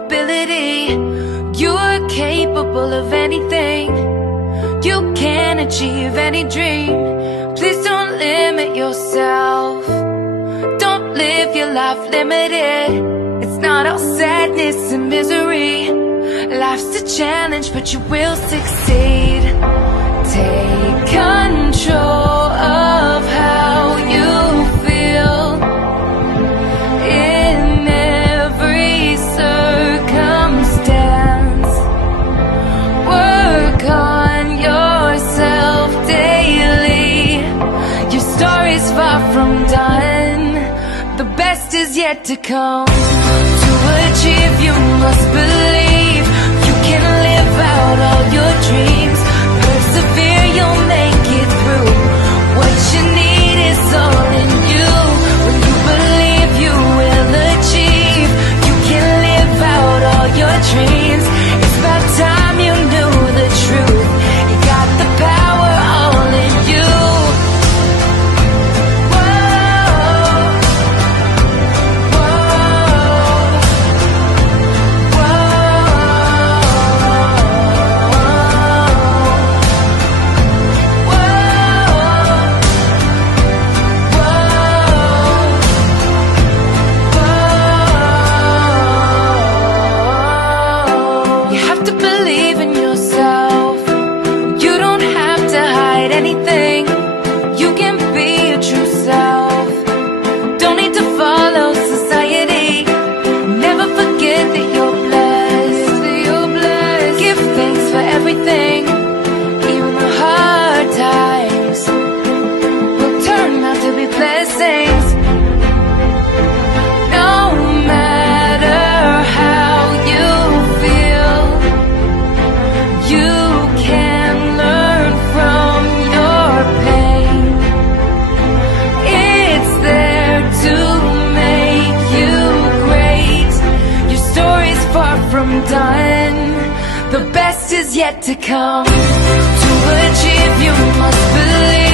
ability. You are capable of anything. You can achieve any dream. Please don't limit yourself. Don't live your life limited. It's not all sadness and misery. Life's a challenge, but you will succeed. Take control of how you feel in every circumstance. Work on yourself daily. Your story's far from done. The best is yet to come. To achieve, you must believe. You can live out all your dreams. Persevere, you'll make it through. What you need is all in you. When you believe, you will achieve. You can live out all your dreams. It's about time you knew the truth. You got the power all in you. Done. The best is yet to come. To achieve, you must believe.